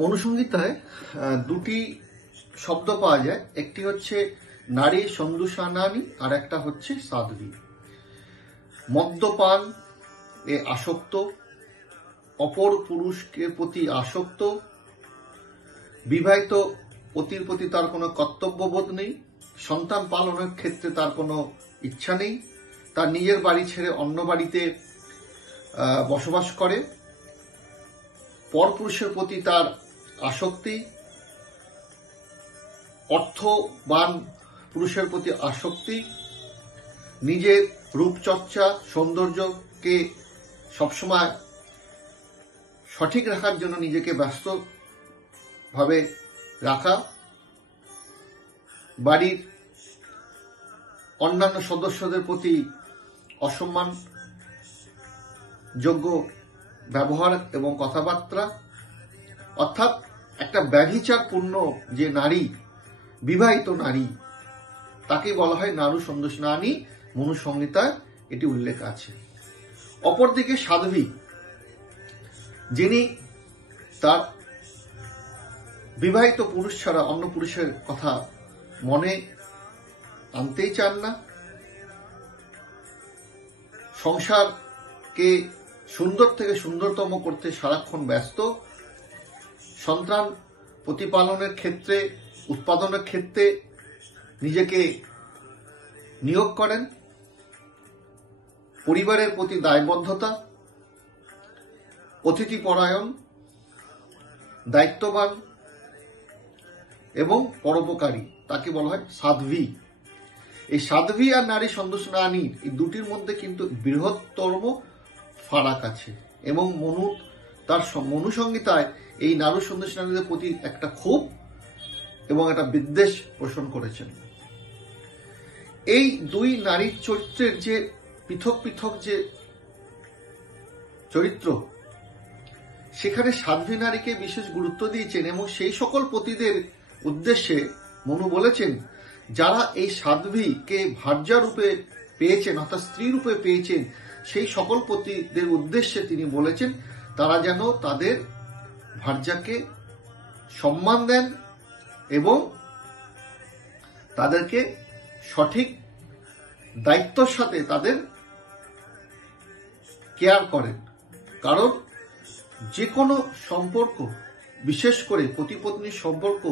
মনুসংহিতায় দুটি শব্দ পাওয়া যায়, একটি হচ্ছে নারী সন্দুষানানি আর একটা হচ্ছে সাধ্বী। মদ্যপান এ আসক্ত, অপর পুরুষকে প্রতি আসক্ত, বিবাহিত পতির প্রতি তার কোনো কর্তব্যবোধ নেই, সন্তান পালনের ক্ষেত্রে তার কোনো ইচ্ছা নেই, তার নিজের বাড়ি ছেড়ে অন্য বাড়িতে বসবাস করে, পরপুরুষের প্রতি তার আসক্তি, অর্থবান পুরুষের প্রতি আসক্তি, নিজের রূপচর্চা সৌন্দর্যকে সবসময় সঠিক রাখার জন্য নিজেকে ব্যস্ত ভাবে রাখা, বাড়ির অন্যান্য সদস্যদের প্রতি অসম্মান যোগ্য ব্যবহার এবং কথাবার্তা, অর্থাৎ একটা ব্যভিচারপূর্ণ যে নারী, বিবাহিত নারী, তাকে বলা হয় নারু সন্দুষানানি। মনুসংহিতায় এটি উল্লেখ আছে। অপরদিকে সাধ্বী, যিনি তার বিবাহিত পুরুষ ছাড়া অন্য পুরুষের কথা মনে আনতেই চান না, সংসারকে সুন্দর থেকে সুন্দরতম করতে সারাক্ষণ ব্যস্ত, সন্তান প্রতিপালনের ক্ষেত্রে, উৎপাদনের ক্ষেত্রে নিজেকে নিয়োগ করেন, পরিবারের প্রতি দায়বদ্ধতা, অতিথিপরায়ণ, দায়িত্ববান এবং পরোপকারী, তাকে বলা হয় সাধ্বী। এই সাধ্বী আর নারী সন্দুষানানি এই দুটির মধ্যে কিন্তু বৃহত্তর ফারাক আছে এবং তার মনুসংহিতায় এই নারু সন্দুষানানিদের প্রতি একটা ক্ষোভ এবং একটা বিদ্বেষ পোষণ করেছেন। এই দুই নারীর চরিত্রের যে পৃথক পৃথক যে চরিত্র, সেখানে সাধ্বী নারীকে বিশেষ গুরুত্ব দিয়েছেন এবং সেই সকল পতিদের উদ্দেশ্যে মনু বলেছেন, যারা এই সাধ্বীকে ভার্যা রূপে পেয়েছেন অর্থাৎ স্ত্রী রূপে পেয়েছেন, সেই সকল পতিদের উদ্দেশ্যে তিনি বলেছেন তারা যেন তাদের ভার্যাকে সম্মান দেন এবং তাদেরকে সঠিক দায়িত্বর সাথে তাদের কেয়ার করেন। কারণ যে কোনো সম্পর্ক, বিশেষ করে পতি পত্নীর সম্পর্ক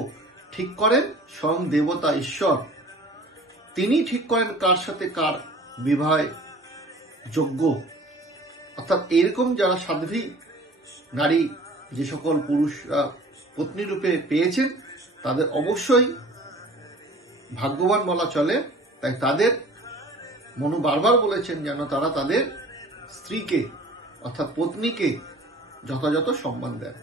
ঠিক করেন স্বয়ং দেবতা ঈশ্বর। তিনি ঠিক করেন কার সাথে কার বিবাহ যোগ্য। অর্থাৎ এরকম যারা সাধ্বী নারী যে সকল পুরুষরা পত্নী রূপে পেয়েছেন, তাদের অবশ্যই ভাগ্যবান বলা চলে। তাই তাদের মনু বারবার বলেছেন যেন তারা তাদের স্ত্রীকে অর্থাৎ পত্নীকে যথাযথ সম্মান দেন।